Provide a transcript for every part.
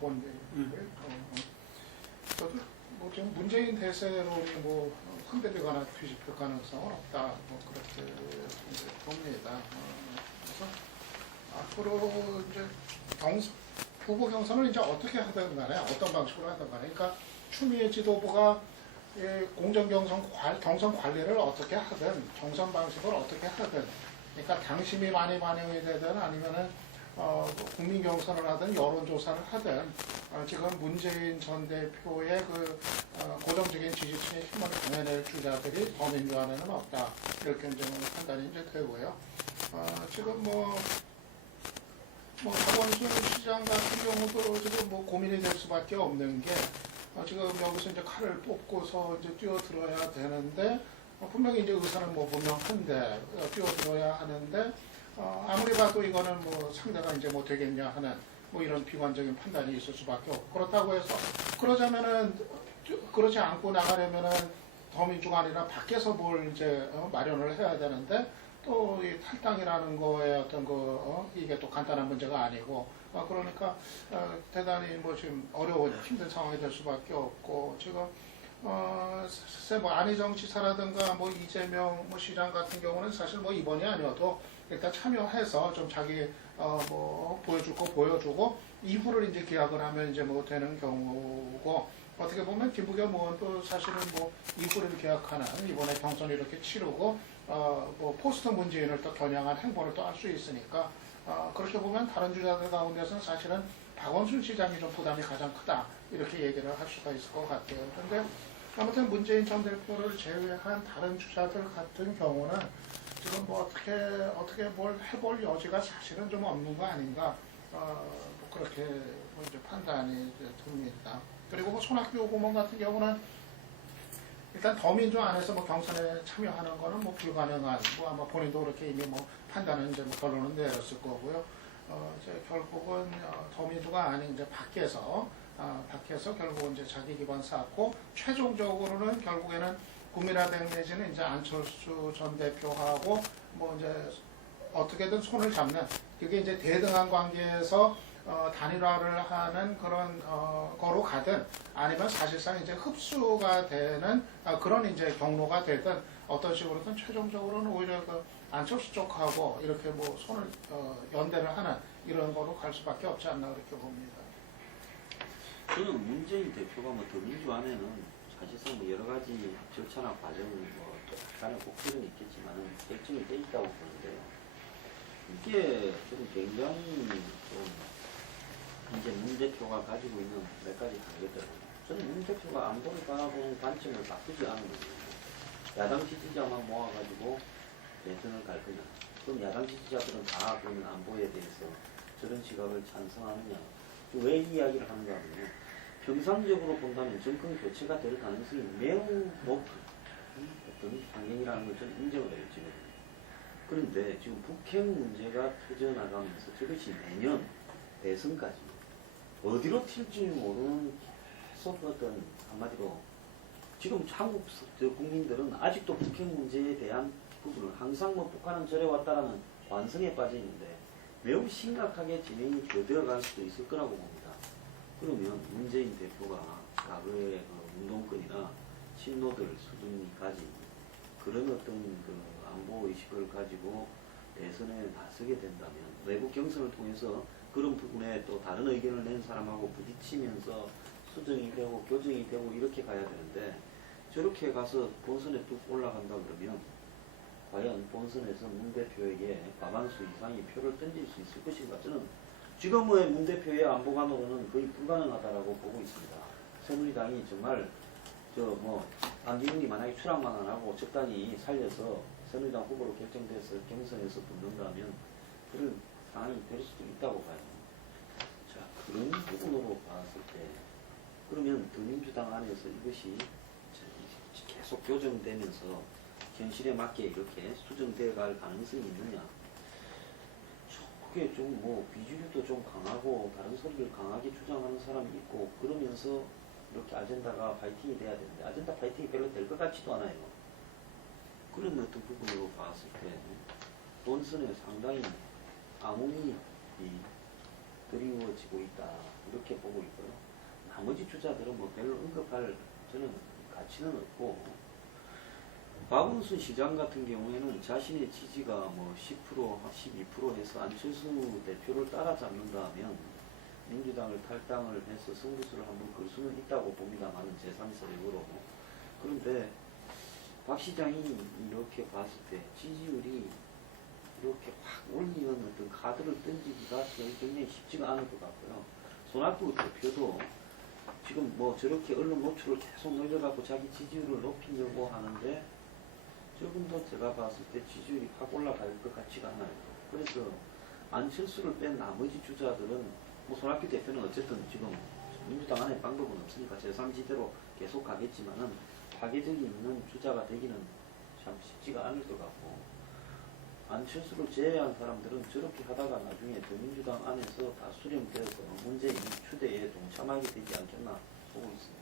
박원대. 저도 뭐 좀 문재인 대세론이 뭐 흔들리거나 뒤집힐 가능성은 없다. 뭐 그렇게 이제 봅니다. 그래서 앞으로 이제 후보 경선을 이제 어떻게 하든 간에 어떤 방식으로 하든 간에, 그러니까 추미애 지도부가 공정 경선 관리를 어떻게 하든 경선 방식을 어떻게 하든, 그러니까 당심이 많이 반영이 되든 아니면은 국민 경선을 하든 여론조사를 하든 지금 문재인 전 대표의 그 고정적인 지지층의 힘을 당해낼 주자들이 더민주안에는 없다, 이렇게 이제 판단이 이제 되고요. 지금 박원순 시장 같은 경우도 지금 뭐 고민이 될 수밖에 없는 게 지금 여기서 이제 칼을 뽑고서 이제 뛰어들어야 되는데 분명히 이제 의사는 뭐 분명한데 뛰어들어야 하는데 아무리 봐도 이거는 뭐 상대가 이제 뭐 되겠냐 하는 뭐 이런 비관적인 판단이 있을 수밖에 없고, 그렇다고 해서 그러지 않고 나가려면은 더민주가 아니라 밖에서 뭘 이제 마련을 해야 되는데 또 이 탈당이라는 거에 어떤 이게 또 간단한 문제가 아니고 그러니까 대단히 뭐 지금 어려운 힘든 상황이 될 수밖에 없고, 지금 글쎄 뭐 안희정 지사라든가 뭐 이재명 뭐 시장 같은 경우는 사실 뭐 이번이 아니어도 일단 참여해서 좀 자기 뭐 보여줄 거 보여주고 이후를 이제 기약을 하면 이제 뭐 되는 경우고, 어떻게 보면 김부겸 의원도 사실은 뭐 이후를 기약하는 이번에 경선을 이렇게 치르고 뭐 포스트 문재인을 또 겨냥한 행보를 또 할 수 있으니까 그렇게 보면 다른 주자들 가운데서는 사실은 박원순 시장이 좀 부담이 가장 크다, 이렇게 얘기를 할 수가 있을 것 같아요. 그런데 아무튼 문재인 전 대표를 제외한 다른 주자들 같은 경우는 지금 뭐 어떻게 뭘 해볼 여지가 사실은 좀 없는 거 아닌가, 뭐 그렇게 뭐 이제 판단이 이제 듭니다. 그리고 뭐 손학규 후보만 같은 경우는 일단 더민주 안에서 뭐 경선에 참여하는 거는 뭐 불가능한, 뭐 아마 본인도 그렇게 이미 뭐 판단은 이제 뭐 결론은 내렸을 거고요. 이제 결국은 더민주가 아닌 이제 밖에서 결국은 이제 자기 기반 쌓고 최종적으로는 결국에는 국민의당 내지는 이제 안철수 전 대표하고 뭐 이제 어떻게든 손을 잡는, 그게 이제 대등한 관계에서 단일화를 하는 그런 거로 가든 아니면 사실상 이제 흡수가 되는 그런 이제 경로가 되든 어떤 식으로든 최종적으로는 오히려 그 안철수 쪽하고 이렇게 뭐 손을 연대를 하는 이런 거로 갈 수밖에 없지 않나 그렇게 봅니다. 저는 문재인 대표가 뭐 더민주 안에는 사실상 뭐 여러 가지 절차나 과정을 뭐 약간의 곡절은 있겠지만은 결정이 돼 있다고 보는데요. 이게 저는 굉장히 좀 이제 문 대표가 가지고 있는 몇 가지 단계들, 저는 문 대표가 안보를 바라보는 관점을 바꾸지 않은 거예요. 야당 지지자만 모아가지고 대선을 갈 거냐, 그럼 야당 지지자들은 다 그러면 안보에 대해서 저런 시각을 찬성하느냐, 왜 이 이야기를 하는가 하면 평상적으로 본다면 정권 교체가 될 가능성이 매우 높은 어떤 환경이라는 걸 저는 인정을 해요, 지금. 그런데 지금 북핵 문제가 터져나가면서 저것이 내년 대선까지 어디로 튈지 모르는 계속 어떤 한마디로 지금 한국 국민들은 아직도 북핵 문제에 대한 부분을 항상 뭐 북한은 저래 왔다라는 관성에 빠져 있는데 매우 심각하게 진행이 되어갈 수도 있을 거라고 봅니다. 그러면 문재인 대표가 과거의 그 운동권이나 친노들 수준이 가진 그런 어떤 그 안보 의식을 가지고 대선에 나서게 된다면 외국 경선을 통해서 그런 부분에 또 다른 의견을 낸 사람하고 부딪히면서 수정이 되고 교정이 되고 이렇게 가야 되는데, 저렇게 가서 본선에 뚝 올라간다 그러면 과연 본선에서 문 대표에게 과반수 이상의 표를 던질 수 있을 것인가, 저는 지금의 문 대표의 안보관으로는 거의 불가능하다라고 보고 있습니다. 새누리당이 정말 안기훈이 만약에 추락만 안 하고 적당히 살려서 새누리당 후보로 결정돼서 경선에서 붙는다면 그런 상황이 될 수도 있다고 봐요. 자, 그런 부분으로 봤을 때 그러면 더민주당 안에서 이것이 계속 교정되면서 현실에 맞게 이렇게 수정되어 갈 가능성이 있느냐, 그게 좀 뭐 비주류도 좀 강하고 다른 소리를 강하게 주장하는 사람이 있고 그러면서 이렇게 아젠다가 파이팅이 돼야 되는데 아젠다 파이팅이 별로 될 것 같지도 않아요. 그런 어떤 부분으로 봤을 때 본선에 상당히 암흑이 드리워지고 있다 이렇게 보고 있고요. 나머지 주자들은 뭐 별로 언급할 저는 가치는 없고, 박원순 시장 같은 경우에는 자신의 지지가 뭐 10%, 12% 해서 안철수 대표를 따라잡는다면 민주당을 탈당을 해서 승부수를 한번 걸 수는 있다고 봅니다만은 제3세력으로. 그런데 박 시장이 이렇게 봤을 때 지지율이 이렇게 확 올리는 어떤 카드를 던지기가 굉장히 쉽지가 않을 것 같고요. 손학규 대표도 지금 뭐 저렇게 언론 노출을 계속 늘려갖고 자기 지지율을 높이려고 하는데 조금 더 제가 봤을 때 지지율이 확 올라갈 것 같지가 않아요. 그래서 안철수를 뺀 나머지 주자들은 뭐 손학규 대표는 어쨌든 지금 민주당 안에 방법은 없으니까 제3지대로 계속 가겠지만은 파괴적이 있는 주자가 되기는 참 쉽지가 않을 것 같고, 안철수를 제외한 사람들은 저렇게 하다가 나중에 더민주당 안에서 다 수렴되어서 문재인 추대에 동참하게 되지 않겠나 보고 있습니다.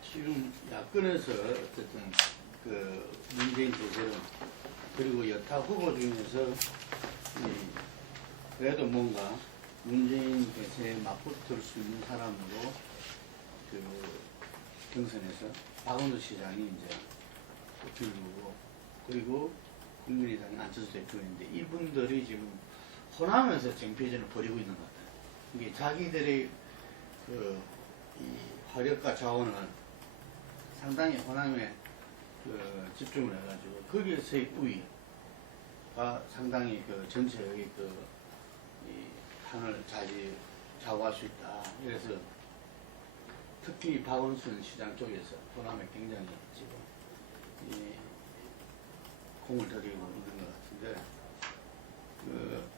지금 야권에서 어쨌든 그 문재인 대세론 그리고 여타 후보 중에서 그래도 뭔가 문재인 대세에 맞붙을 수 있는 사람으로 그 경선에서 박원순 시장이 이제 꼽히고, 그리고 국민의당의 안철수 대표인데 이분들이 지금 호남에서 쟁취전을 벌이고 있는 것 같아요. 이게 자기들의 이 화력과 자원을 상당히 호남에 집중을 해가지고 거기에서의 우위가 상당히 전체의 이 판을 좌우할 수 있다. 그래서 특히 박원순 시장 쪽에서 호남에 굉장히 지금 이 공을 들이고 있는 것 같은데,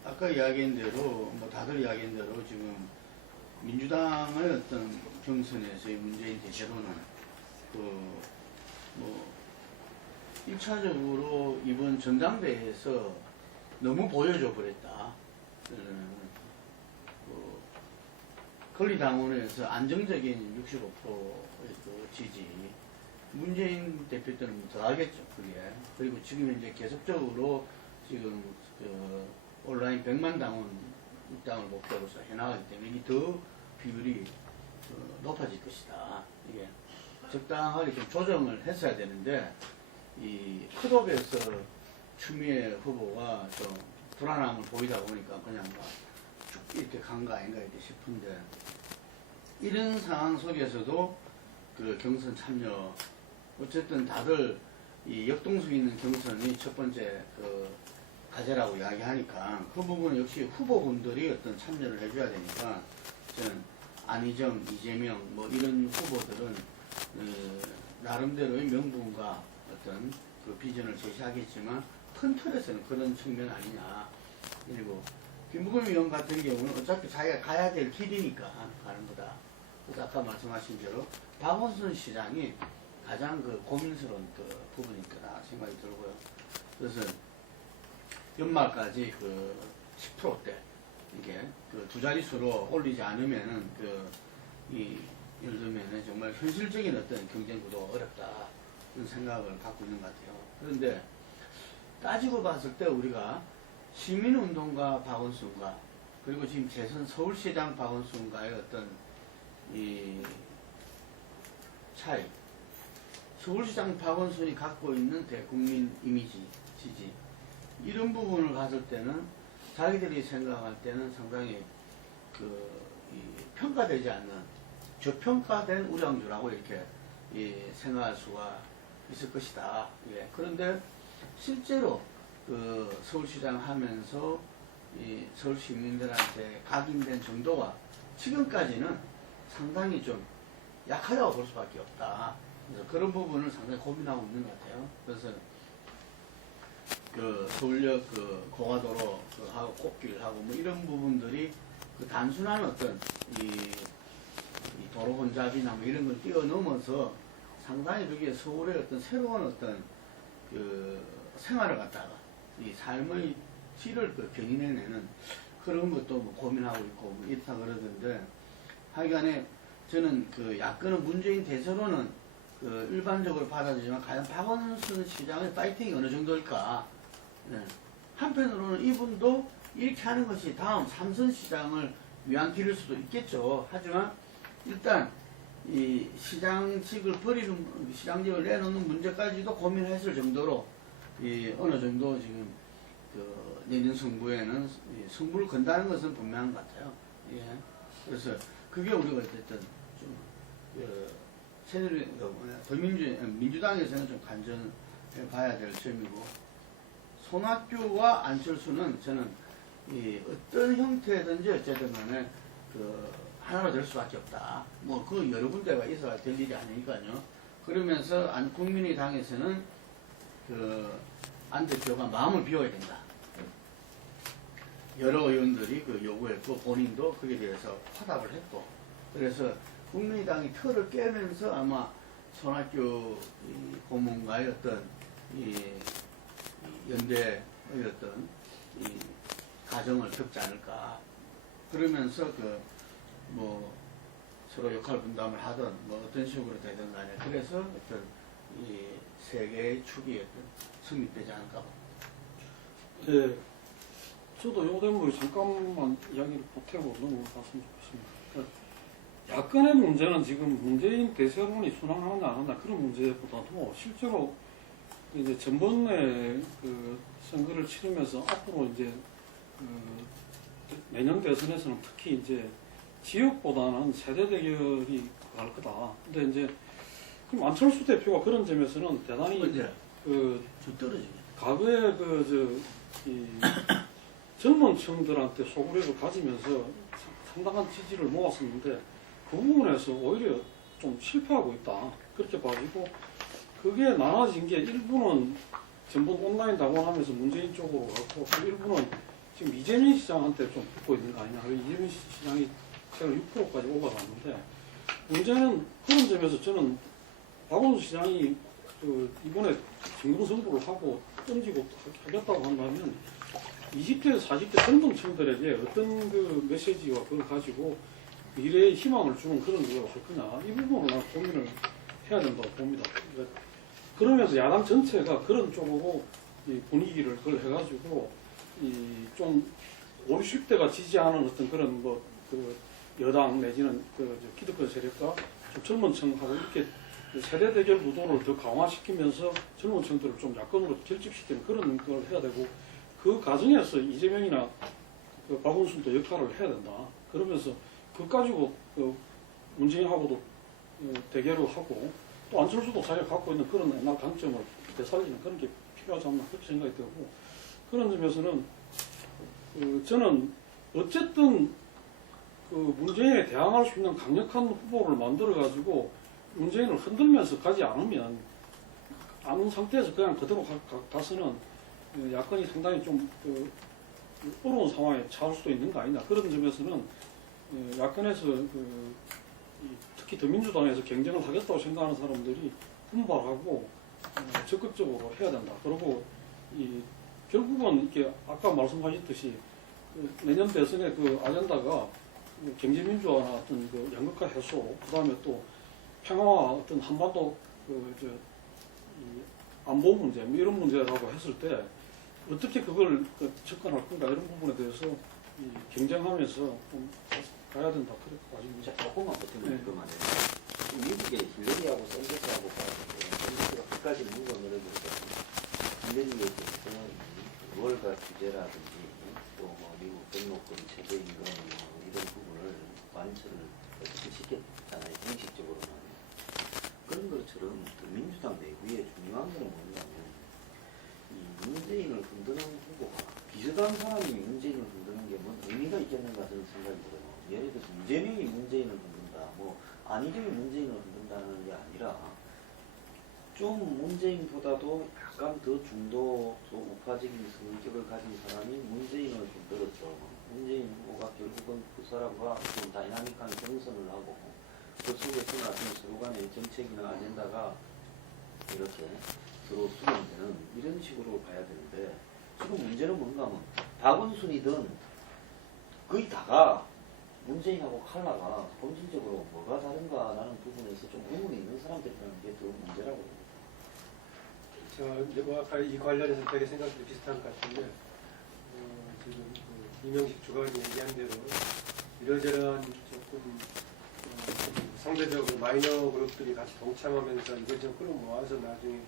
아까 이야기한 대로 뭐 다들 이야기한 대로 지금 민주당의 어떤 경선에서의 문재인 대세로는 뭐 1차적으로 이번 전당대회에서 너무 보여줘 버렸다. 권리당원에서 안정적인 65%의 지지, 문재인 대표 때는 더 하겠죠, 그게. 그리고 지금 이제 계속적으로 지금 온라인 100만 당원 입당을 목표로서 해나가기 때문에 이게 더 비율이 높아질 것이다. 이게 적당하게 좀 조정을 했어야 되는데, 이 컷업에서 추미애 후보가 좀 불안함을 보이다 보니까 그냥 쭉 이렇게 간 거 아닌가 이렇게 싶은데, 이런 상황 속에서도 그 경선 참여, 어쨌든 다들 이 역동성 있는 경선이 첫 번째 과제라고 이야기하니까 그 부분은 역시 후보분들이 어떤 참여를 해줘야 되니까, 저는 안희정, 이재명 뭐 이런 후보들은 나름대로의 명분과 어떤 그 비전을 제시하겠지만 큰 틀에서는 그런 측면 아니냐. 그리고 김부겸 의원 같은 경우는 어차피 자기가 가야 될 길이니까 가는 거다. 그래서 아까 말씀하신 대로 박원순 시장이 가장 고민스러운 부분일 거다 생각이 들고요. 그래서 연말까지 10%대 이게 두 자릿수로 올리지 않으면은 예를 들면 정말 현실적인 어떤 경쟁 구도가 어렵다 그런 생각을 갖고 있는 것 같아요. 그런데 따지고 봤을 때 우리가 시민운동가 박원순과 그리고 지금 재선 서울시장 박원순과의 어떤 이 차이, 서울시장 박원순이 갖고 있는 대국민 이미지, 지지, 이런 부분을 봤을 때는 자기들이 생각할 때는 상당히 평가되지 않는 저평가된 우량주라고 이렇게 생각할 수가 있을 것이다. 예. 그런데 실제로 서울시장 하면서 서울 시민들한테 각인된 정도가 지금까지는 상당히 좀 약하다고 볼 수밖에 없다. 그래서 그런 부분을 상당히 고민하고 있는 것 같아요. 그래서 서울역 고가도로 하고 꽃길 하고 뭐 이런 부분들이 단순한 어떤 이 도로 혼잡이나 뭐 이런 걸 뛰어넘어서 상당히 그게 서울의 어떤 새로운 어떤 생활을 갖다가 이 삶의 질을 견인해내는 그런 것도 뭐 고민하고 있고 뭐 이렇다 그러던데, 하여간에 저는 야권은 문재인 대세로는 일반적으로 받아들이지만 과연 박원순 시장의 파이팅이 어느 정도일까. 네. 한편으로는 이분도 이렇게 하는 것이 다음 삼선 시장을 위안길일 수도 있겠죠. 하지만 일단 이 시장직을 버리는 시장직을 내놓는 문제까지도 고민했을 정도로 이 어느 정도 지금 그 내년 정부에는 이 승부를 건다는 것은 분명한 것 같아요. 예. 그래서 그게 우리가 어쨌든 좀 새누리 민주당에서는 좀 간전해 봐야 될 점이고, 손학규와 안철수는 저는 이 어떤 형태든지 어쨌든 간에 그 하나로 될 수밖에 없다. 뭐 그 여러 군데가 있어야 될 일이 아니니까요. 그러면서 국민의당에서는 그 안 대표가 마음을 비워야 된다. 여러 의원들이 그 요구했고 본인도 거기에 대해서 화답을 했고, 그래서 국민의당이 틀을 깨면서 아마 손학규 고문과의 어떤 이 연대의 어떤 이 가정을 겪지 않을까. 그러면서 그 뭐 서로 역할 분담을 하든 뭐 어떤 식으로 되든 간에 그래서 어떤 이 세계의 축이 어떤 성립되지 않을까. 예, 저도 요 대목에 잠깐만 이야기를 보태고 넘어갔으면 좋겠습니다. 그러니까 야권의 문제는 지금 문재인 대세론이 순항하느냐 안 하느냐 그런 문제보다도 실제로 이제 전번에 그 선거를 치르면서 앞으로 이제 그 내년 대선에서는 특히 이제 지역보다는 세대 대결이 갈 거다. 근데 이제 그럼 안철수 대표가 그런 점에서는 대단히 그 떨어지게. 과거에 이 젊은 층들한테 소구력을 가지면서 상당한 지지를 모았었는데 그 부분에서 오히려 좀 실패하고 있다. 그렇게 봐지고 그게 나눠진 게 일부는 전부 온라인 당원하면서 문재인 쪽으로 갔고 일부는 지금 이재명 시장한테 좀 붙고 있는 거 아니냐. 이재명 시장이 최근 6%까지 올라갔는데 문제는 그런 점에서 저는 박원순 시장이 그 이번에 정경선거를 하고 던지고 하겠다고 한다면 20대에서 40대 젊은 층들에게 어떤 그 메시지와 그걸 가지고 미래의 희망을 주는 그런 걸 할 거냐 이 부분을 난 고민을 해야 된다고 봅니다. 그러면서 야당 전체가 그런 쪽으로 이 분위기를 그걸 해가지고 이 좀 50, 60대가 지지하는 어떤 그런 뭐 그 여당 내지는 그 기득권 세력과 좀 젊은 층하고 이렇게 세대 대결 구도를 더 강화시키면서 젊은 층들을 좀 야권으로 결집시키는 그런 걸 해야 되고 그 과정에서 이재명이나 그 박원순도 역할을 해야 된다. 그러면서 그거 가지고 그 문재인하고도 대결을 하고 또 안철수도 자기가 갖고 있는 그런 옛날 강점을 되살리는 그런 게 필요하지 않나 그렇게 생각이 들고 그런 점에서는 저는 어쨌든 그 문재인에 대항할 수 있는 강력한 후보를 만들어 가지고 문재인을 흔들면서 가지 않으면 아는 상태에서 그냥 그대로 가서는 야권이 상당히 좀 어려운 상황에 처할 수도 있는 거 아니냐 그런 점에서는 야권에서 특히 더민주당에서 경쟁을 하겠다고 생각하는 사람들이 분발하고 적극적으로 해야 된다. 그리고 결국은 이렇게 아까 말씀하셨듯이 내년 대선의 그 아젠다가 경제민주화나 어떤 그 양극화 해소, 그 다음에 또 평화와 어떤 한반도 이 안보 문제, 뭐 이런 문제라고 했을 때 어떻게 그걸 접근할 건가 이런 부분에 대해서 경쟁하면서 좀 가야 된다. 그렇게 봐집니다. 자, 조금만 버티면 그만해요. 미국의 힐러리하고 샌더스하고 봤는데 샌더스가 끝까지 문건 늘어지거든요. 힐러리에서 월가 규제라든지 또 뭐 미국 등록금 최저 임금 이런 부분을 완처를 어떻게 시켰잖아요. 형식적으로는. 그런 것처럼 그 민주당 내부에 중요한 건 뭐냐면 이 문재인을 흔드는 후보가 비슷한 사람이 문재인을 흔드는 게 뭔 의미가 있겠는가 저는 생각이 들어요. 예를 들어서 이재명이 문재인을 흔든다, 뭐 안희정이 문재인을 흔든다는 게 아니라 좀 문재인보다도 약간 더 중도 또 우파적인 성격을 가진 사람이 문재인을 흔들었죠. 문재인 후보가 결국은 그 사람과 좀 다이나믹한 경선을 하고 그 속에서 나중에 서로 간의 정책이나 아젠다가 이렇게 서로 수렴되는 이런 식으로 가야 되는데 지금 문제는 뭔가 하면 박원순이든 거의 다가 문재인하고 칼라가 본질적으로 뭐가 다른가 라는 부분에서 좀 의문이 있는 사람들이라는 게 더 문제라고 봅니다. 이제 뭐 아까 이 관련해서 되게 생각들이 비슷한 것 같은데 지금 이명식 주관이 얘기한 대로 이러저러한 조금 상대적으로 마이너 그룹들이 같이 동참하면서 이것저것 끌어모아서 나중에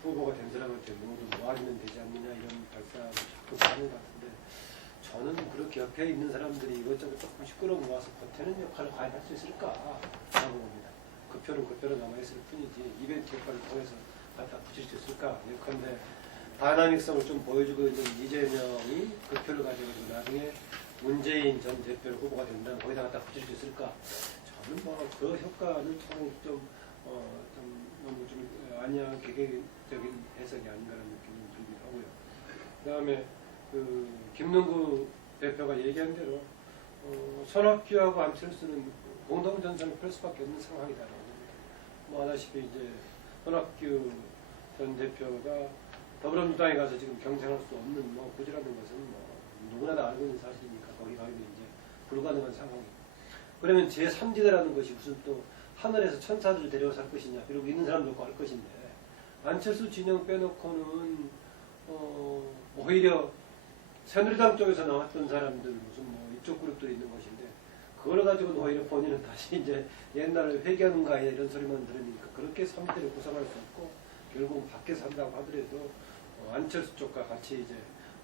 후보가 된 사람한테 모두 모아주면 되지 않느냐 이런 발상을 자꾸 하는 것 같은데 저는 그렇게 옆에 있는 사람들이 이것저것 조금씩 끌어모아서 보태는 역할을 과연 할 수 있을까 라고 봅니다. 그 표는 그 표로 남아있을 뿐이지 이벤트 역할을 통해서 갖다 붙일 수 있을까 예컨대 다이나믹성을 좀 보여주고 있는 이재명이 그 표를 가지고 나중에 문재인 전 대표 후보가 된다면 거기다 갖다 붙일 수 있을까? 저는 뭐 그 효과는 좀 너무 좀 아니야 개개적인 해석이 아닌가라는 느낌이 들기도 하고요. 그다음에 그 김능구 대표가 얘기한 대로 손학규하고 안철수는 공동전선을 펼 수밖에 없는 상황이다라고 봅니다. 뭐 아다시피 이제 손학규 전 대표가 더불어민주당에 가서 지금 경쟁할 수 없는 뭐 구지라는 것은 뭐 누구나 다 알고 있는 사실이니까 거기 가면 이제 불가능한 상황이고. 그러면 제3지대라는 것이 무슨 또 하늘에서 천사들을 데려와서 할 것이냐 이러고 있는 사람도 없고 할 것인데 안철수 진영 빼놓고는 오히려 새누리당 쪽에서 나왔던 사람들 무슨 뭐 이쪽 그룹들이 있는 것인데 그걸 가지고는 오히려 본인은 다시 이제 옛날을 회귀하는가 이런 소리만 들으니까 그렇게 3지대를 구성할 수 없고 결국 밖에서 한다고 하더라도 안철수 쪽과 같이 이제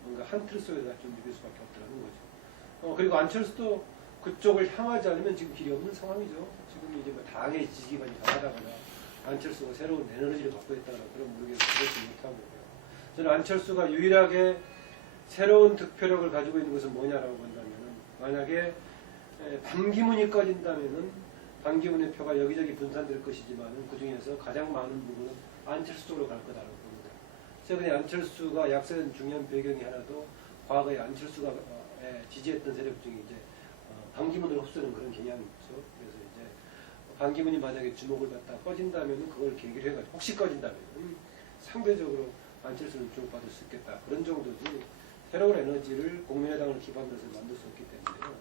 뭔가 한 틀 속에서 좀 이길 수밖에 없더라는 거죠. 그리고 안철수도 그쪽을 향하지 않으면 지금 길이 없는 상황이죠. 지금 이제 뭐 당의 지지기반이 강하다거나 안철수가 새로운 에너지를 갖고 있다거나 그런 모르겠어서 그렇지 못하고요. 저는 안철수가 유일하게 새로운 득표력을 가지고 있는 것은 뭐냐라고 본다면은 만약에 반기문이 꺼진다면은 반기문의 표가 여기저기 분산될 것이지만은 그 중에서 가장 많은 부분은 안철수 쪽으로 갈 거다라고 봅니다. 최근에 안철수가 약세된 중요한 배경이 하나도 과거에 안철수가 지지했던 세력 중에 이제 반기문을 흡수하는 그런 경향이 있죠. 그래서 이제 반기문이 만약에 주목을 받다 꺼진다면은 그걸 계기로 해가지고 혹시 꺼진다면은 상대적으로 안철수는 주목받을 수 있겠다. 그런 정도지 새로운 에너지를 국민의당을 기반으로 해서 만들 수 없기 때문에요.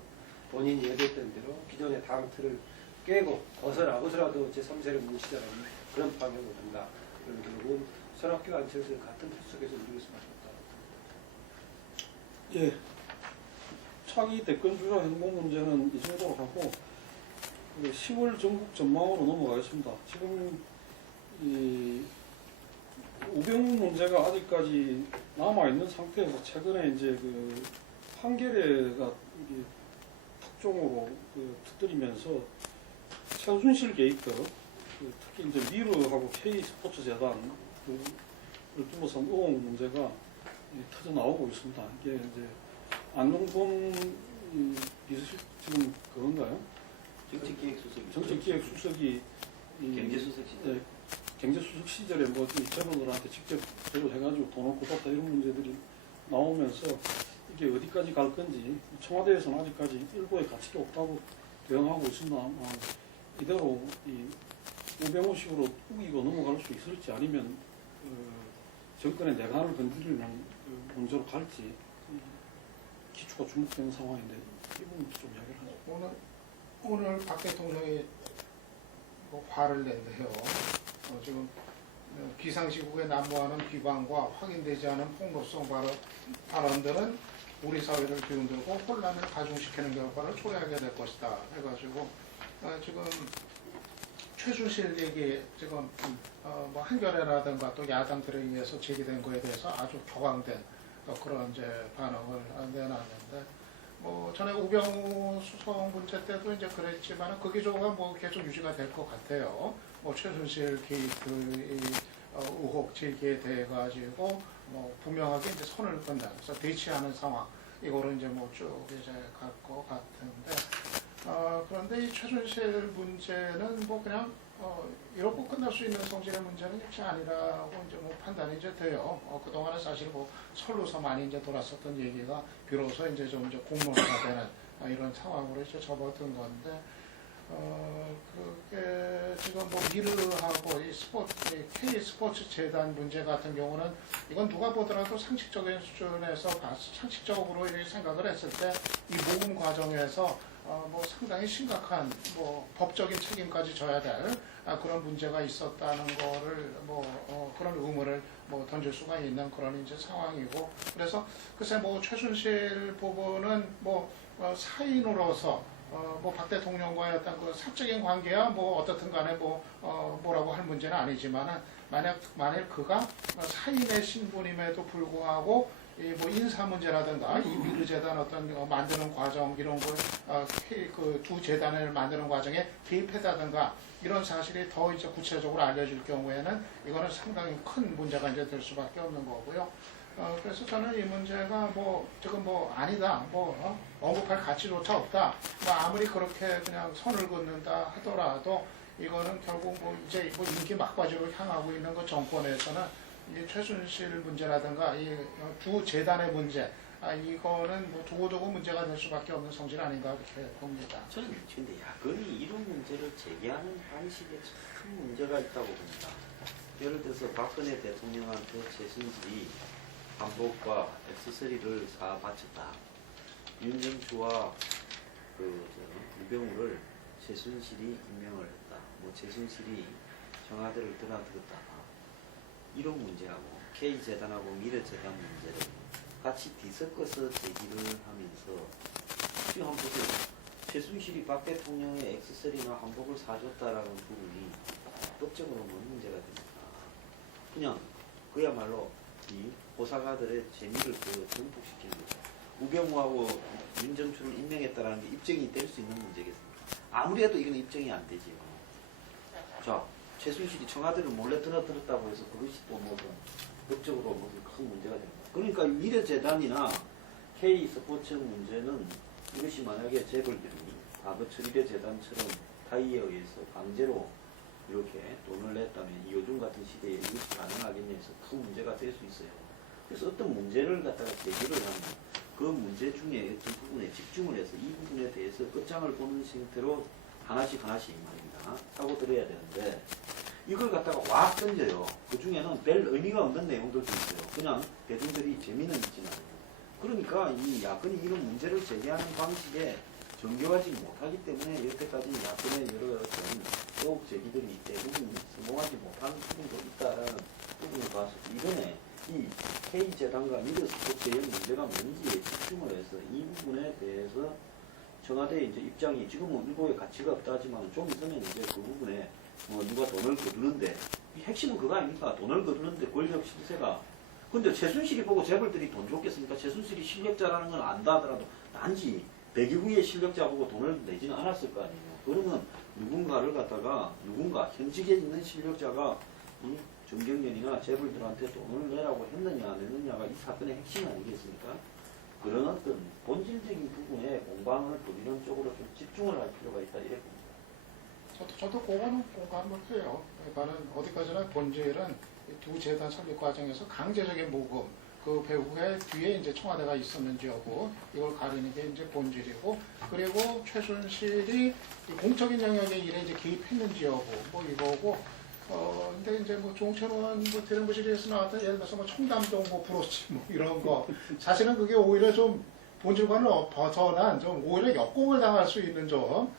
본인이 얘기했던 대로 기존의 당 틀을 깨고 벗어나고서라도 제3세를 뭉치자라는 그런 방향으로 간다. 그런 결국은 손학규 안철수를 같은 틀 속에서 움직일 수밖에 없다. 예. 차기 대권 주자 행보 문제는 이 정도로 하고 10월 전국 전망으로 넘어가겠습니다. 지금 이 우병우 문제가 아직까지 남아 있는 상태에서 최근에 이제 그 한겨레가 특종으로 터뜨리면서 최순실 게이트, 특히 이제 미르하고 K 스포츠 재단 을 둘러싼 의혹 문제가 터져 나오고 있습니다. 이게 이제 안용범 비서실 지금 그건가요? 정책기획수석이 경제수석 시절. 경제수석 시절에 뭐 이 재벌들한테 직접 제보해가지고 돈을 걷었다 이런 문제들이 나오면서 이게 어디까지 갈 건지 청와대에서는 아직까지 일부의 가치도 없다고 대응하고 있습니다. 이대로 이 우병우식으로 우기고 넘어갈 수 있을지 아니면 정권의 내관을 건드리는 문제로 갈지 기초가 주목되는 상황인데 이 부분도 좀 이야기를 하죠. 오늘 박 대통령이 뭐 화를 낸대요. 지금 비상시국에 난무하는 비방과 확인되지 않은 폭로성 발언들은 우리 사회를 뒤흔들고 혼란을 가중시키는 결과를 초래하게 될 것이다. 해가지고 지금 최순실 얘기 지금 뭐 한겨레라든가 또 야당들에 의해서 제기된 거에 대해서 아주 격앙된 그런 이제 반응을 내놨는데 뭐 전에 우병우 수석 문제 때도 이제 그랬지만 그 기조가 뭐 계속 유지가 될 것 같아요. 뭐 최순실 게이트 의혹 제기에 대해 가지고 뭐 분명하게 이제 선을 건다면서 대치하는 상황 이거를 이제 뭐 쭉 이제 갈 것 같은데 그런데 이 최순실 문제는 뭐 그냥 이렇게 끝날 수 있는 성질의 문제는 역시 아니라고 이제 뭐 판단이 이제 돼요. 그동안은 사실 뭐 설로서 많이 이제 돌았었던 얘기가 비로소 이제 좀 이제 공론화가 되는 이런 상황으로 이제 접어든 건데 그게 지금 뭐 미르하고 이 K 스포츠 재단 문제 같은 경우는 이건 누가 보더라도 상식적인 수준에서 상식적으로 이렇게 생각을 했을 때 이 모금 과정에서 뭐 상당히 심각한 뭐 법적인 책임까지 져야 될 그런 문제가 있었다는 거를 그런 의문을 던질 수가 있는 그런 이제 상황이고, 그래서 글쎄 뭐 최순실 부분은 사인으로서 박 대통령과의 어떤 그 사적인 관계야 어떻든 간에 뭐라고 할 문제는 아니지만은 만약 그가 사인의 신분임에도 불구하고 이 인사 문제라든가 이 미르 재단 어떤 만드는 과정 이런 걸 그 두 재단을 만드는 과정에 개입했다든가 이런 사실이 더 이제 구체적으로 알려질 경우에는 이거는 상당히 큰 문제가 이제 될 수밖에 없는 거고요. 그래서 저는 이 문제가 지금 아니다, 언급할 가치조차 없다. 아무리 그렇게 그냥 선을 긋는다 하더라도 이거는 결국 이제 인기 막바지로 향하고 있는 그 정권에서는 이 최순실 문제라든가 이 두 재단의 문제, 이거는 두고두고 문제가 될 수밖에 없는 성질 아닌가 이렇게 봅니다. 저는 근데 야권이 이런 문제를 제기하는 방식에 참 문제가 있다고 봅니다. 예를 들어서 박근혜 대통령한테 최순실이 한복과 액세서리를 사 바쳤다. 윤정수와 유병우를 최순실이 임명을 했다. 최순실이 청와대를 드나들었다. 이런 문제하고 K재단하고 미래재단 문제를 같이 뒤섞어서 제기를 하면서 지금 한번 보세요. 최순실이 박 대통령의 액세서리나 한복을 사줬다라는 부분이 법적으로 뭔 문제가 됩니까? 그냥 그야말로 이 호사가들의 재미를 증폭시키는 거죠. 우병우하고 윤정수를 임명했다라는 게 입증이 될 수 있는 문제겠습니까? 아무리 해도 이건 입증이 안 되지요. 자, 최순실이 청와대를 몰래 드나들었다고 해서 그것이 또 법적으로 큰 문제가 됩니다. 그러니까 미래재단이나 K스포츠 문제는 이것이 만약에 재벌들이 과거 천리대재단처럼 타이에 의해서 강제로 이렇게 돈을 냈다면 요즘 같은 시대에 이것이 가능하겠냐 해서 큰 문제가 될 수 있어요. 그래서 어떤 문제를 갖다가 제기를 하면 그 문제 중에 어떤 부분에 집중을 해서 이 부분에 대해서 끝장을 보는 형태로 하나씩 말입니다. 하고 들어야 되는데 이걸 갖다가 왁 던져요. 그 중에는 별 의미가 없는 내용들도 있어요. 그냥 대중들이 재미는 있지만. 그러니까 이 야권이 이런 문제를 제기하는 방식에 정교하지 못하기 때문에 여태까지 야권의 여러 어떤 의혹 제기들이 대부분 성공하지 못한 부분도 있다라는 부분을 봐서 이번에 이 K재단과 미르스포츠의 문제가 뭔지에 집중을 해서 이 부분에 대해서 청와대의 이제 입장이 지금은 일고의 가치가 없다 하지만 좀 있으면 이제 그 부분에 누가 돈을 거두는데 이 핵심은 그거 아닙니까? 돈을 거두는데 권력 신세가. 근데 최순실이 보고 재벌들이 돈 줬겠습니까? 최순실이 실력자라는 건 안다 하더라도 단지 배기구의 실력자 보고 돈을 내지는 않았을 거 아니에요. 그러면 누군가를 갖다가 현직에 있는 실력자가 이 정경련이나 재벌들한테 돈을 내라고 했느냐 안 했느냐가 이 사건의 핵심 아니겠습니까? 그런 어떤 본질적인 부분에 공방을 벌이는 쪽으로 좀 집중을 할 필요가 있다 이래 봅니다. 저도 그거는 공감을 해요. 그러니까는 어디까지나 본질은 두 재단 설립 과정에서 강제적인 모금, 그 배후에 뒤에 이제 청와대가 있었는지 여부, 이걸 가리는 게 이제 본질이고, 그리고 최순실이 공적인 영역에 일에 이제 개입했는지 여부, 이거고, 근데 이제 종천원 대령부실에서 나왔던 예를 들어서 청담동 브로치 이런 거, 사실은 그게 오히려 좀 본질과는 벗어난 좀 오히려 역공을 당할 수 있는 점,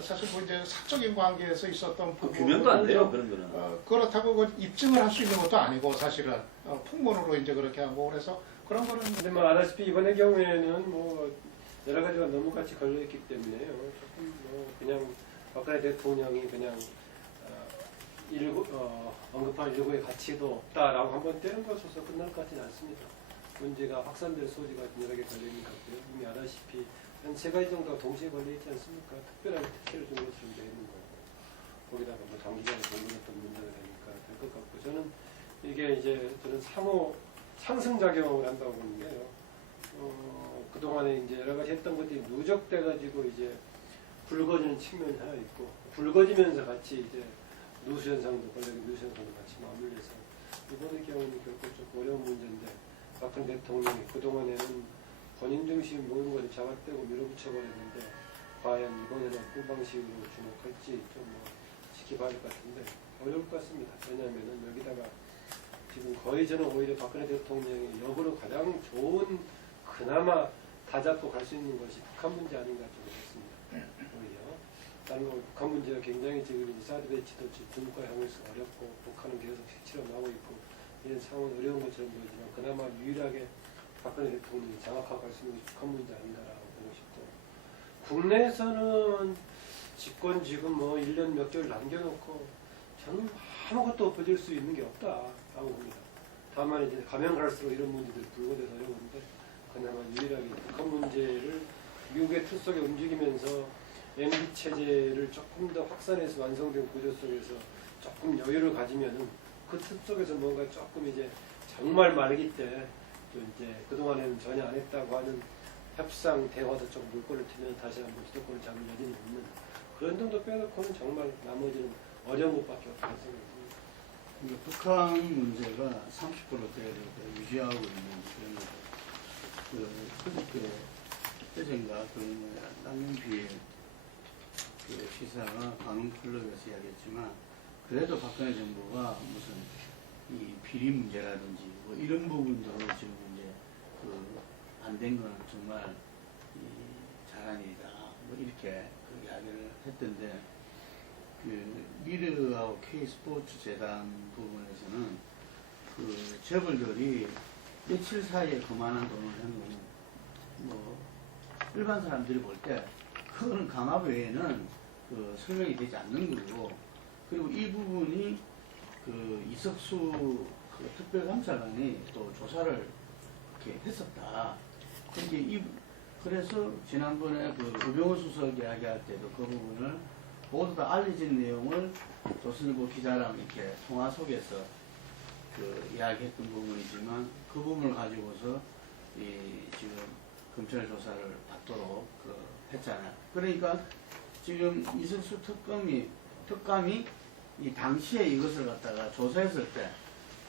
사실 이제 사적인 관계에서 있었던 규명도 안 돼요 그런 거는. 그렇다고 입증을 할 수 있는 것도 아니고 사실은 풍문으로 이제 그렇게 하고 그래서 그런 거는. 근데 아다시피 이번의 경우에는 여러 가지가 너무 같이 걸려있기 때문에요. 조금 그냥 박근혜 대통령이 그냥 언급한 일부의 가치도 없다라고 한번 때려박아서 끝날 것 같지는 않습니다. 문제가 확산될 소지가 여러 개 걸려있는 것 같고요. 이미 아다시피 한 3가지 정도가 동시에 걸려있지 않습니까? 특별하게 특혜를 준 것처럼 되어 있는 거고 거기다가 장기간에 공급했던 문제가 되니까 될 것 같고 저는 이게 이제 저는 상승작용을 한다고 보는데요. 그동안에 이제 여러 가지 했던 것들이 누적돼가지고 이제 굵어지는 측면이 하나 있고 굵어지면서 같이 이제 누수현상도 권력의 누수현상도 같이 맞물려서 이번의 경우는 결코 좀 어려운 문제인데 박근혜 대통령이 그동안에는 본인 중심 모든 것을 잡아떼고 밀어붙여버렸는데 과연 이번에는 어떤 방식으로 주목할지 좀 지켜봐야 할 것 같은데 어려울 것 같습니다. 왜냐하면 여기다가 지금 거의 저는 오히려 박근혜 대통령의 역으로 가장 좋은 그나마 다잡고 갈 수 있는 것이 북한 문제 아닌가 좀 싶습니다. 오히려 다른 거 북한 문제가 굉장히 지금 사드 배치도 중국과 향해서 어렵고 북한은 계속 실치로 나오고 있고 이런 상황은 어려운 것처럼 보이지만 그나마 유일하게 박근혜 대통령이 장악하고 갈 수 있는 것이 북한 문제 아닌가라고 보고 싶고 국내에서는 집권 지금 뭐 1년 몇 개월 남겨놓고 저는 아무것도 엎어질 수 있는 게 없다라고 봅니다. 다만 이제 가면 갈수록 이런 문제들이 불거져서 어려운데 그나마 유일하게 북한 문제를 미국의 틀 속에 움직이면서 MB 체제를 조금 더 확산해서 완성된 구조 속에서 조금 여유를 가지면은 그 틀 속에서 뭔가 조금 이제 정말 말기 때 또 이제 그동안에는 전혀 안 했다고 하는 협상 대화도 좀 물꼬를 트면 다시 한번 주도권을 잡는 여지는 있는 그런 정도 빼놓고는 정말 나머지는 어려운 것밖에 없다고 생각합니다. 그러니까 북한 문제가 30%대를 유지하고 있는 그런 그저께 어젠가 남윤필 시사가 관훈클럽에서 이야기했지만 그래도 박근혜 정부가 무슨 이 비리 문제라든지 뭐 이런 부분도 지금 이제 안 된 거는 정말 잘한 일이다 뭐 이렇게 이야기를 했던데 미르하고 K스포츠 재단 부분에서는 재벌들이 며칠 사이에 그만한 돈을 해놓은 뭐 일반 사람들이 볼 때 그거는 강압 외에는 설명이 되지 않는 거고 그리고 이 부분이 이석수 특별감찰관이 또 조사를 이렇게 했었다. 그래서 지난번에 우병우 수석 이야기할 때도 그 부분을 모두 다 알려진 내용을 조선일보 기자랑 이렇게 통화 속에서 이야기했던 부분이지만 그 부분을 가지고서 지금 검찰 조사를 받도록 했잖아요. 그러니까 지금 이석수 특감이 이 당시에 이것을 갖다가 조사했을 때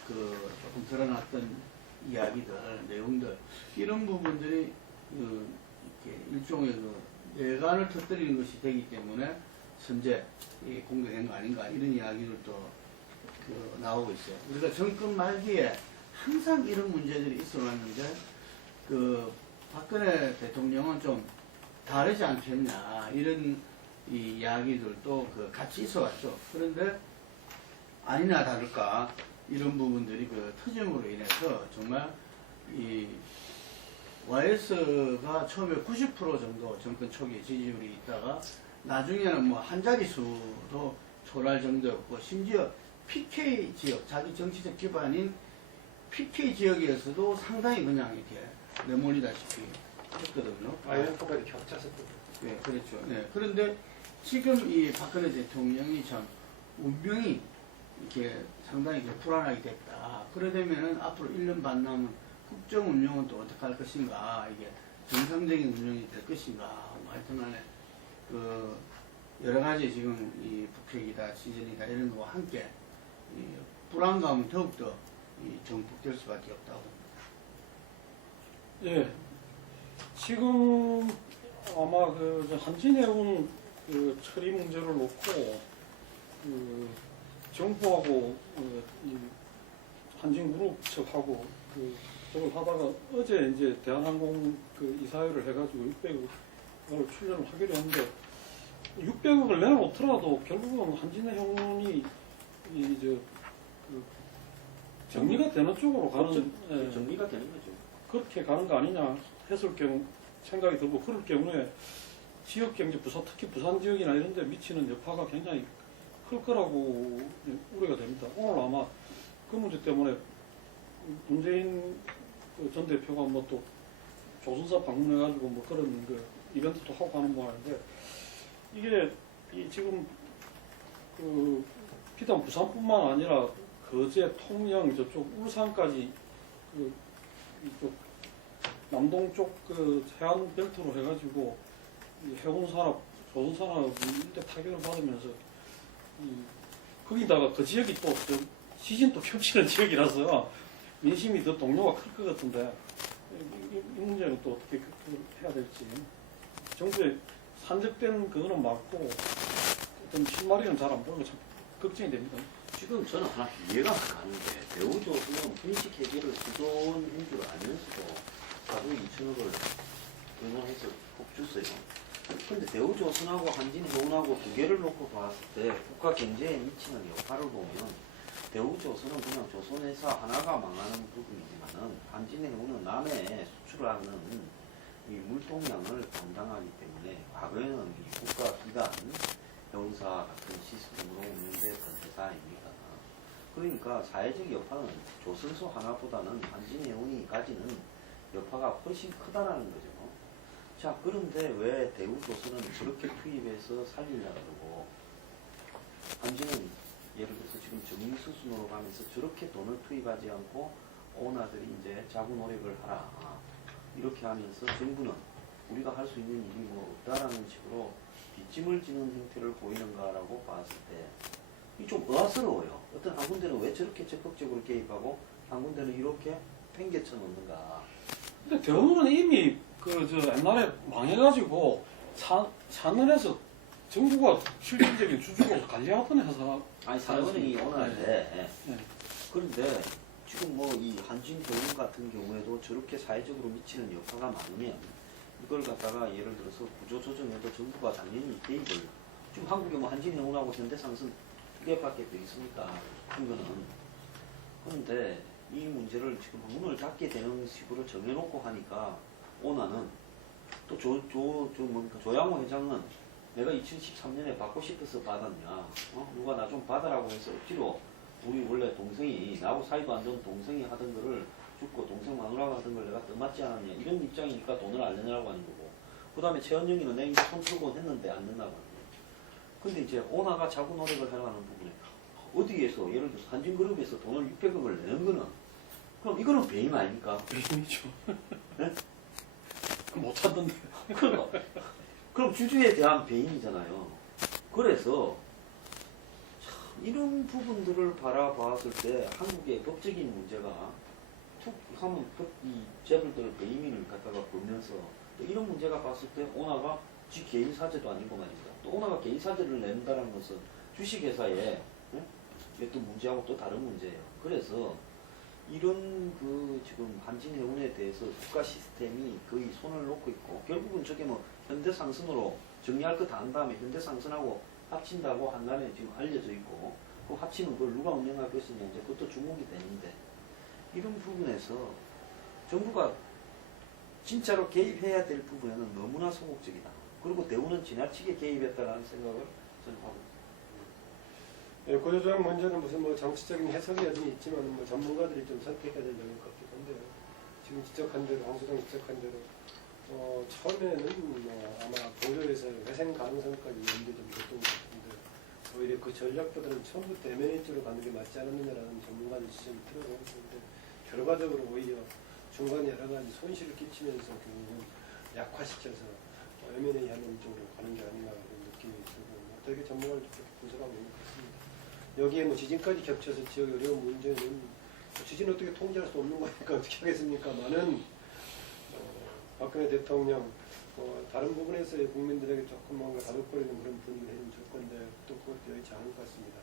조금 드러났던 이야기들, 내용들 이런 부분들이 이렇게 일종의 뇌관을 터뜨리는 것이 되기 때문에 선제 공개된 거 아닌가 이런 이야기들도 나오고 있어요. 우리가 정권 말기에 항상 이런 문제들이 있어 왔는데 박근혜 대통령은 좀 다르지 않겠냐 이런 이 이야기들도 같이 있어 왔죠. 그런데 아니나 다를까 이런 부분들이 터짐으로 인해서 정말 이 YS가 처음에 90% 정도 정권 초기에 지지율이 있다가 나중에는 뭐 한 자릿수도 초월할 정도였고 심지어 PK 지역, 자기 정치적 기반인 PK 지역에서도 상당히 그냥 이렇게 내몰리다시피 했거든요. 아이언프가 격차섰거든요. 네, 그렇죠. 네. 그런데 지금 이 박근혜 대통령이 참 운명이 이렇게 상당히 불안하게 됐다. 그러려면은 앞으로 1년 반 남은 국정 운영은 또 어떻게 할 것인가, 이게 정상적인 운영이 될 것인가, 뭐 하여튼 간에 여러 가지 지금 이 북핵이다, 지진이다 이런 거와 함께 이 불안감은 더욱더 정복될 수밖에 없다고 봅니다. 예. 지금 아마 한진해운 처리 문제를 놓고 정부하고 이 한진그룹 측하고 저걸 하다가 어제 이제 대한항공 이사회를 해가지고 600억을 출연을 하기로 했는데 600억을 내놓더라도 결국은 한진해운이 정리가 되는 쪽으로 가는 예, 정리가 되는 거죠. 그렇게 가는 거 아니냐 했을 경우 생각이 들고 그럴 경우에 지역 경제 특히 부산 지역이나 이런 데 미치는 여파가 굉장히 클 거라고 우려가 됩니다. 오늘 아마 그 문제 때문에 문재인 전 대표가 뭐 또 조선사 방문해가지고 뭐 그런 이벤트도 하고 하는 모양인데 이게 지금 비단 부산뿐만 아니라 거제, 통영, 저쪽 울산까지 이쪽 남동 쪽 해안 벨트로 해가지고 해운산업, 조선산업 일대 타격을 받으면서 거기다가 그 지역이 또 시즌도 겹치는 지역이라서 민심이 더 동요가 클 것 같은데 이 문제는 또 어떻게 해야 될지 정부의 산적된 그거는 많고 어떤 실마리는 잘 안 보이고 참 걱정이 됩니다. 지금 저는 하나 이해가 안 가는 게 대우조선은 분식 회계를 수존인 줄 알면서도 하루 2천억을 등용해서 꼭 줬어요. 근데 대우조선하고 한진해운하고 두 개를 놓고 봤을 때 국가 경제에 미치는 여파를 보면 대우조선은 그냥 조선회사 하나가 망하는 부분이지만은 한진해운은 남해에 수출하는 이 물동량을 담당하기 때문에 과거에는 이 국가기관 해운사 같은 시스템으로 운영됐던 회사 아닙니까? 그러니까 사회적 여파는 조선소 하나보다는 한진해운이 가지는 여파가 훨씬 크다라는 거죠. 자, 그런데 왜 대우조선은 저렇게 투입해서 살리려고 그러고 한진은 예를 들어서 지금 정리수순으로 가면서 저렇게 돈을 투입하지 않고 오너들이 이제 자구 노력을 하라 이렇게 하면서 정부는 우리가 할 수 있는 일이 뭐 없다라는 식으로 뒷짐을 지는 형태를 보이는가라고 봤을 때 이 좀 의아스러워요. 어떤 한 군데는 왜 저렇게 적극적으로 개입하고 한 군데는 이렇게 팽개쳐 놓는가. 근데 대우는 이미 그 저 옛날에 망해가지고 산은에서 정부가 실질적인 주주로 관리하던 회사. 아니 산업은행이 오너인데 네. 그런데 지금 뭐 이 한진해운 같은 경우에도 저렇게 사회적으로 미치는 여파가 많으면 이걸 갖다가 예를 들어서 구조조정에도 정부가 당연히 개입을 지금 한국에 뭐 한진해운하고 현대상승 두 개밖에 더 있으니까 큰 거는 그런데 이 문제를 지금 문을 닫게 되는 식으로 정해놓고 하니까 오나는 또 뭡니까 조양호 회장은 내가 2013년에 받고 싶어서 받았냐 누가 나 좀 받아라고 해서 억지로 우리 원래 동생이 나하고 사이도 안 좋은 동생이 하던 거를 죽고 동생 마누라가 하던 걸 내가 떠맡지 않았냐 이런 입장이니까 돈을 안 내냐고 하는 거고 그 다음에 최현정이는 내가 이제 손 들고 했는데 안 낸다고 하는 거예요. 근데 이제 오나가 자구 노력을 하려는 부분에 어디에서 예를 들어서 한진그룹에서 돈을 600억을 내는 거는 그럼 이거는 배임 아닙니까? 배임이죠. 네? 못 찾던데. 그럼 주주에 대한 배임이잖아요. 그래서 참 이런 부분들을 바라봤을 때 한국의 법적인 문제가 툭 하면 이 재벌들 배임인을 갖다가 보면서 또 이런 문제가 봤을 때 오나가 지 개인 사재도 아니고 말입니다. 또 오나가 개인 사재를 낸다는 것은 주식회사에 또 문제하고 또 다른 문제예요. 그래서 이런 그 지금 한진해운에 대해서 국가 시스템이 거의 손을 놓고 있고 결국은 저게 뭐 현대상선으로 정리할 거 다 한 다음에 현대상선하고 합친다고 한다음에 지금 알려져 있고 그 합치는 그걸 누가 운영할 것이냐 이제 그것도 주목이 되는데 이런 부분에서 정부가 진짜로 개입해야 될 부분에는 너무나 소극적이다. 그리고 대우는 지나치게 개입했다라는 생각을 저는 하고 있습니다. 예, 구조조정 문제는 무슨 뭐 정치적인 해석이 여전히 있지만 뭐 전문가들이 좀 선택해야 될 영역 같기도 한데요. 지금 지적한 대로 황수정 지적한 대로 처음에는 뭐 아마 보조에서 회생 가능성까지 염두에 좀 뒀던 것 같은데 오히려 그 전략보다는 처음부터 M&A 쪽으로 가는 게 맞지 않느냐라는 전문가들 지적이 들어오고 있는데 결과적으로 오히려 중간에 여러 가지 손실을 끼치면서 결국은 약화시켜서 M&A 하는 쪽으로 가는 게 아닌가 그런 느낌이 들고 되게 전문가를 그렇게 분석하고 있는 것 같습니다. 여기에 뭐 지진까지 겹쳐서 지역의 어려운 문제는 지진 어떻게 통제할 수 없는 거니까 어떻게 하겠습니까만은 박근혜 대통령 다른 부분에서 국민들에게 조금 뭔가 다독거리는 그런 분위기를 해주면 좋을 건데 또 그것도 여의치 않을 것 같습니다.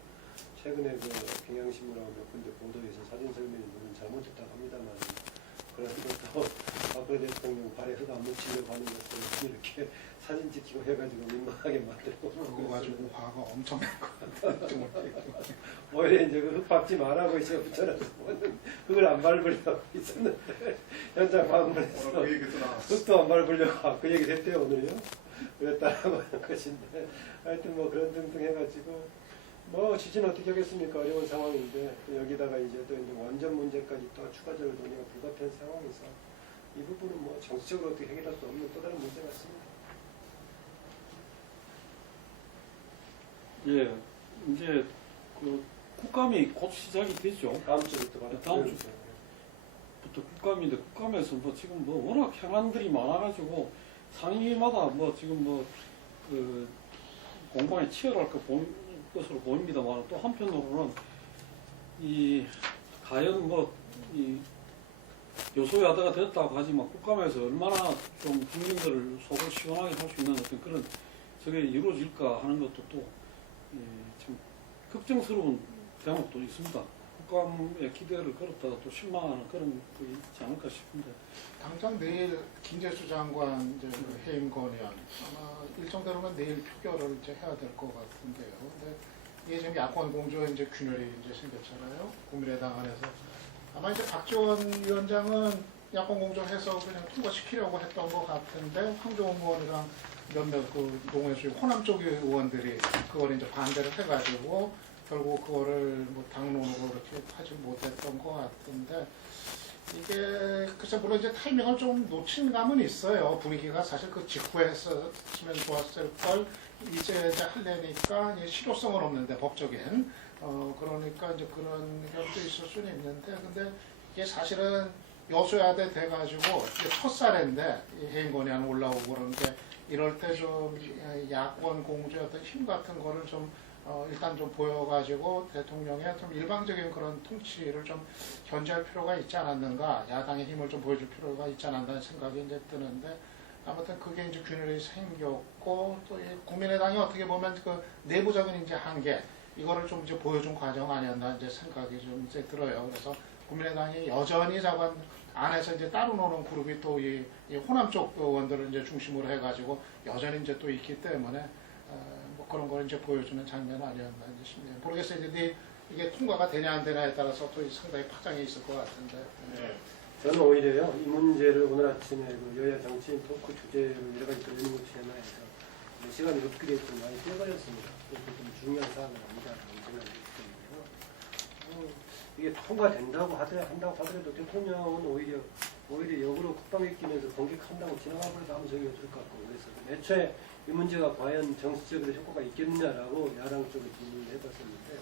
최근에 그 경향신문하고 몇 군데 보도에서 사진 설명이 물론 잘못했다고 합니다만 그런 것도 박근혜 대통령 발에 흙 안 묻히려고 하는 것을 이렇게 사진 찍히고 해가지고 민망하게 만들고 그거 가지고 화가 엄청 날것 같아요. 오히려 이제 그 흙 밟지 말라고 이제 붙여놔서 흙을 안 밟으려고 있었는데 현장 방문해서 그 얘기도 나왔어. 흙도 안 밟으려고 그 얘기를 했대요 오늘요. 그랬다라고 하는 것인데 하여튼 뭐 그런 등등 해가지고 뭐 지진 어떻게 하겠습니까? 어려운 상황인데 또 여기다가 이제 또 이제 원전 문제까지 또 추가적으로 논의가 불가피한 상황에서 이 부분은 뭐 정치적으로 어떻게 해결할 수 없는 또 다른 문제 같습니다. 예, 이제 그 국감이 곧 시작이 되죠. 다음 주부터 바로 다음 주부터 국감인데 국감에서 뭐 지금 뭐 워낙 현안들이 많아가지고 상임위마다 뭐 지금 뭐 그 공방에 치열할 것으로 보입니다만 또 한편으로는 이 과연 뭐 이 여소야대가 됐다고 하지만 국감에서 얼마나 좀 국민들을 속을 시원하게 할 수 있는 어떤 그런 저게 이루어질까 하는 것도 또 참 걱정스러운 대목도 있습니다. 국감에 기대를 걸었다가 또 실망하는 그런 게 있지 않을까 싶은데. 당장 내일 김재수 장관 이제 그 해임 건의안 아마 일정대로면 내일 표결을 이제 해야 될 것 같은데요. 근데 이게 지금 야권 공조에 이제 균열이 이제 생겼잖아요. 국민의당 안에서 아마 이제 박지원 위원장은 야권 공조해서 그냥 통과시키려고 했던 것 같은데 황교안 의원이랑 몇몇 그 농해수 호남 쪽 의원들이 그걸 이제 반대를 해가지고 결국 그거를 뭐 당론으로 그렇게 하지 못했던 것 같은데. 이게 글쎄 물론 이제 타이밍을 좀 놓친 감은 있어요. 분위기가 사실 그 직후에 했었으면 좋았을 걸 이제 하려니까 실효성은 없는데 법적인 그러니까 이제 그런 점도 있을 수는 있는데 근데 이게 사실은 여소야대 돼가지고 이게 첫사례인데 이 해임 건의안 올라오고 그런 게 이럴 때 좀 야권 공조의 어떤 힘 같은 거를 좀 일단 좀 보여가지고 대통령의 좀 일방적인 그런 통치를 좀 견제할 필요가 있지 않았는가, 야당의 힘을 좀 보여줄 필요가 있지 않았다는 생각이 이제 드는데, 아무튼 그게 이제 균열이 생겼고, 또 이 국민의당이 어떻게 보면 그 내부적인 이제 한계, 이거를 좀 이제 보여준 과정 아니었나 이제 생각이 좀 이제 들어요. 그래서 국민의당이 여전히 자관 안에서 이제 따로 노는 그룹이 또 이 호남 쪽 의원들을 이제 중심으로 해가지고 여전히 이제 또 있기 때문에 뭐 그런 걸 이제 보여주는 장면 아니었나 이제 싶네요. 모르겠어요. 이제 이게 통과가 되냐 안 되냐에 따라서 또 상당히 파장이 있을 것 같은데. 네. 저는 오히려요, 이 문제를 오늘 아침에 그 여야 정치인 토크 주제로 여러 가지 돌리는 것 중에 하나에서 시간이 흡기에 좀 많이 빼버렸습니다. 그래서 좀 중요한 사안은 아니다라는 생각이 들거든요. 이게 통과된다고 한다고 하더라도 대통령은 오히려 역으로 국방에 끼면서 공격한다고 지나가버려도 아무 소용이 없을 것 같고 그래서 애초에 이 문제가 과연 정치적으로 효과가 있겠느냐라고 야당 쪽에 질문을 해봤었는데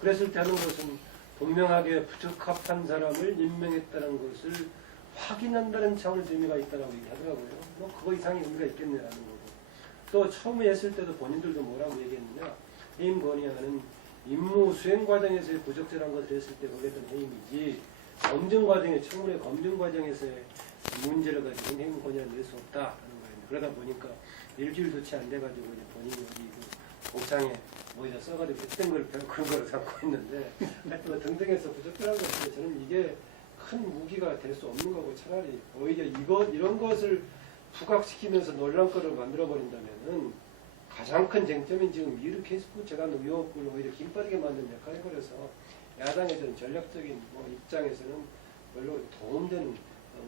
그랬을 때 하는 것은 분명하게 부적합한 사람을 임명했다는 것을 확인한다는 차원의 의미가 있다고 얘기하더라고요. 뭐 그거 이상의 의미가 있겠네라는 거고. 또 처음에 했을 때도 본인들도 뭐라고 얘기했느냐. 해임 건의안은 임무 수행 과정에서의 부적절한 것을 했을 때 거기에 대한 해임이지 검증 과정에 청문회 검증 과정에서의 문제를 가지고 해임 건의안을 낼 수 없다라는 거예요. 그러다 보니까 일주일도 채 안 돼가지고 이제 본인이 여기 그 공장에 뭐이다 써가지고 했던 걸 그런 걸 삼고 있는데 하여튼 등등해서 부적절한 것 같은데 저는 이게 큰 무기가 될 수 없는 거고 차라리 오히려 이런 것을 부각시키면서 논란거리를 만들어버린다면은 가장 큰 쟁점인 지금 미르 케이스북 재단 의혹을 오히려 김 빠지게 만드는 역할을 해버려서 야당에서는 전략적인 입장에서는 별로 도움되는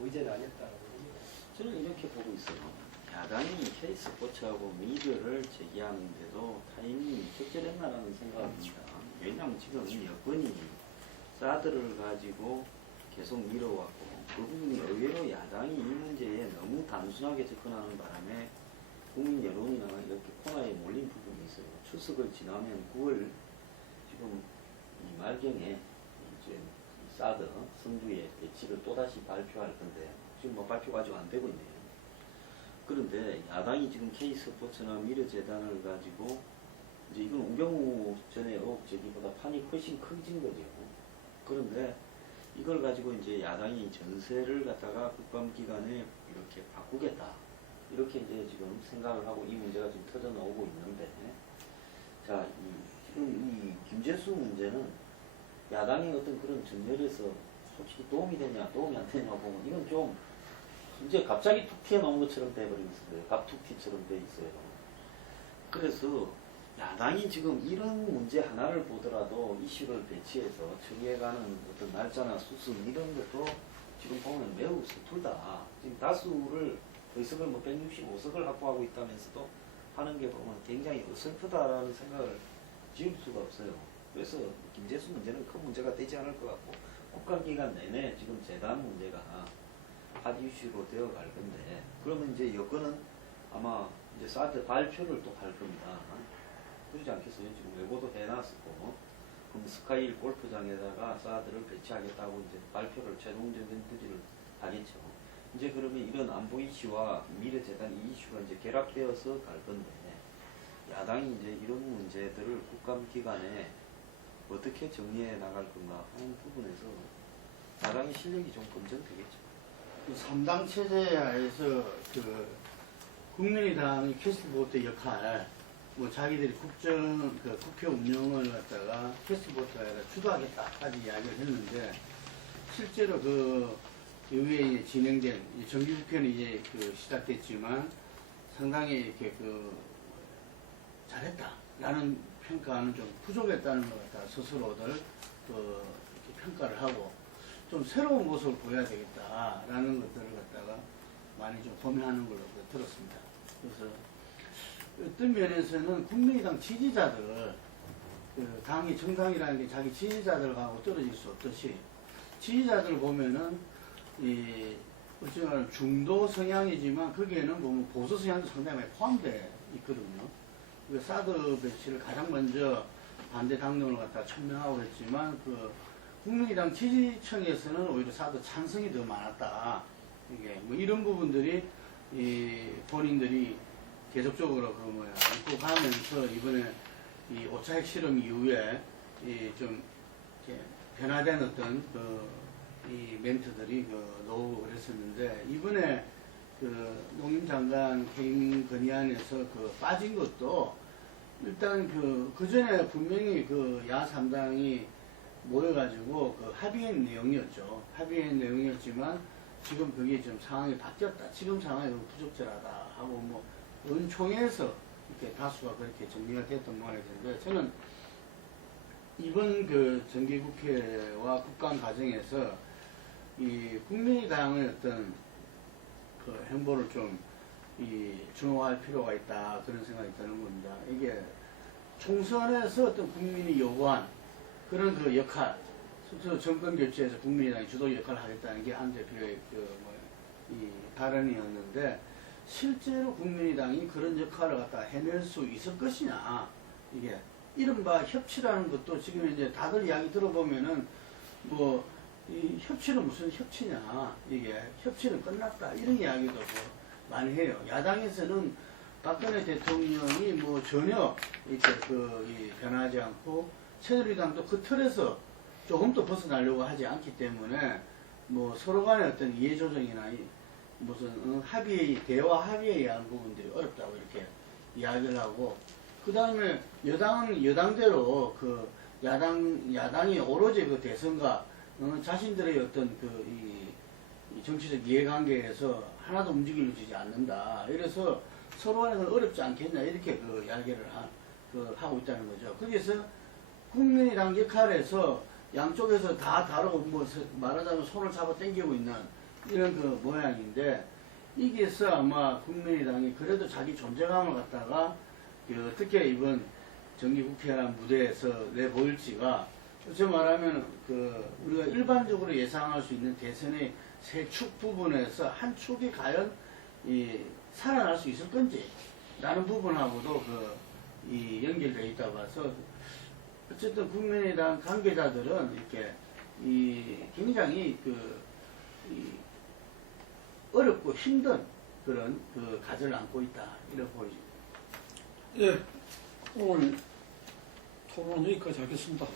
의제는 아니었다라고 봅니다. 저는 이렇게 보고 있어요. 야당이 케이스 포츠하고 미르를 제기하는데도 타이밍이 적절했나라는 생각입니다. 왜냐하면 지금 여권이 사드를 가지고 계속 밀어왔고 그 부분이 의외로 야당이 이 문제에 너무 단순하게 접근하는 바람에 국민 여론이나 이렇게 코너에 몰린 부분이 있어요. 추석을 지나면 9월 지금 이 말경에 이제 사드 선두의 배치를 또다시 발표할 건데 지금 뭐 발표가 아직 안 되고 있네요. 그런데 야당이 지금 K스포츠나 미르재단을 가지고 이제 이건 우병우 전에 의혹 제기보다 판이 훨씬 커진 거죠. 그런데 이걸 가지고 이제 야당이 전세를 갖다가 국감기간에 이렇게 바꾸겠다. 이렇게 이제 지금 생각을 하고 이 문제가 지금 터져 나오고 있는데, 자, 지금 이 김재수 문제는 야당의 어떤 그런 전열에서 솔직히 도움이 되냐, 도움이 안 되냐 보면 이건 좀 이제 갑자기 툭 튀어나온 것처럼 돼버리고 있어요. 갑툭튀처럼 돼 있어요. 그래서 야당이 지금 이런 문제 하나를 보더라도 이슈를 배치해서 처리해가는 어떤 날짜나 수순 이런 것도 지금 보면 매우 서툴다. 지금 다수를 의석을 뭐 165석을 확보하고 있다면서도 하는 게 보면 굉장히 어설프다라는 생각을 지을 수가 없어요. 그래서 김재수 문제는 큰 문제가 되지 않을 것 같고 국감기간 내내 지금 재단 문제가 핫 이슈로 되어 갈 건데 그러면 이제 여권은 아마 이제 사드 발표를 또 할 겁니다. 그러지 않겠어요? 지금 외고도 해놨었고 그럼 스카이 골프장에다가 사드를 배치하겠다고 이제 발표를 최종적인 부지를 하겠죠. 이제 그러면 이런 안보 이슈와 미래재단 이 이슈가 이제 결합되어서 갈 건데 야당이 이제 이런 문제들을 국감 기간에 어떻게 정리해 나갈 건가 하는 부분에서 야당의 실력이 좀 검증되겠죠. 그 3당 체제하에서 그 국민의당의 캐스트보트 역할, 뭐 자기들이 국회 운영을 갖다가 캐스트보트가 아니라 주도하겠다까지 이야기를 했는데, 실제로 그 의회에 진행된 정기국회는 이제 그 시작됐지만 상당히 이렇게 그 잘했다라는 평가는 좀 부족했다는 것 같다. 스스로들 그 이렇게 평가를 하고 좀 새로운 모습을 보여야 되겠다라는 것들을 갖다가 많이 좀 고민하는 걸로 들었습니다. 그래서 어떤 면에서는 국민의당 지지자들, 그 당이 정당이라는 게 자기 지지자들하고 떨어질 수 없듯이 지지자들 보면은 이 어쩌면 중도 성향이지만 거기에는 보면 보수 성향도 상당히 많이 포함되어 있거든요. 그 사드 배치를 가장 먼저 반대 당론을 갖다 천명하고 했지만 그 국민의당 지지층에서는 오히려 사드 찬성이 더 많았다. 이게 뭐 이런 부분들이 이 본인들이 계속적으로 그 뭐야 안고 가면서 이번에 이 5차 핵실험 이후에 이좀 변화된 어떤 이 멘트들이 그 나오고 그랬었는데, 이번에 그 농림장관 해임 건의안에서 그 빠진 것도 일단 그 전에 분명히 그 야3당이 모여가지고 그 합의한 내용이었죠. 합의한 내용이었지만 지금 그게 좀 상황이 바뀌었다. 지금 상황이 너무 부적절하다 하고 뭐 은총에서 이렇게 다수가 그렇게 정리가 됐던 모양이었는데, 저는 이번 그 정기국회와 국감 과정에서 이 국민의당의 어떤 그 행보를 좀 중화할 필요가 있다, 그런 생각이 드는 겁니다. 이게 총선에서 어떤 국민이 요구한 그런 그 역할, 정권 교체에서 국민의당이 주도 역할을 하겠다는 게 안 대표의 이 발언이었는데, 실제로 국민의당이 그런 역할을 갖다 해낼 수 있을 것이냐, 이게 이른바 협치라는 것도 지금 이제 다들 이야기 들어보면은 뭐 이 협치는 무슨 협치냐, 이게 협치는 끝났다, 이런 이야기도 뭐 많이 해요. 야당에서는 박근혜 대통령이 뭐 전혀 이렇게 변하지 않고 새누리당도 그 틀에서 조금 더 벗어나려고 하지 않기 때문에 뭐 서로 간의 어떤 이해 조정이나 무슨 대화 합의에 의한 부분들이 어렵다고 이렇게 이야기를 하고, 그 다음에 여당은 여당대로 그 야당이 오로지 그 대선과 자신들의 어떤 이 정치적 이해관계에서 하나도 움직이지 않는다. 이래서 서로 간에 어렵지 않겠냐, 이렇게 그 이야기를 하고 있다는 거죠. 거기서 국민의당 역할에서 양쪽에서 다 다르고 뭐 말하자면 손을 잡아 당기고 있는 이런 그 모양인데, 이게서 아마 국민의당이 그래도 자기 존재감을 갖다가 어떻게 이번 정기국회라는 무대에서 내보일지가, 저 말하면 우리가 일반적으로 예상할 수 있는 대선의 세 축 부분에서 한 축이 과연 살아날 수 있을 건지 라는 부분하고도 연결되어 있다고 봐서, 어쨌든 국민의당 관계자들은 이렇게 굉장히 어렵고 힘든 그런 과제를 안고 있다, 이렇게 보여집니다. 예, 오늘 토론 여기까지 하겠습니다.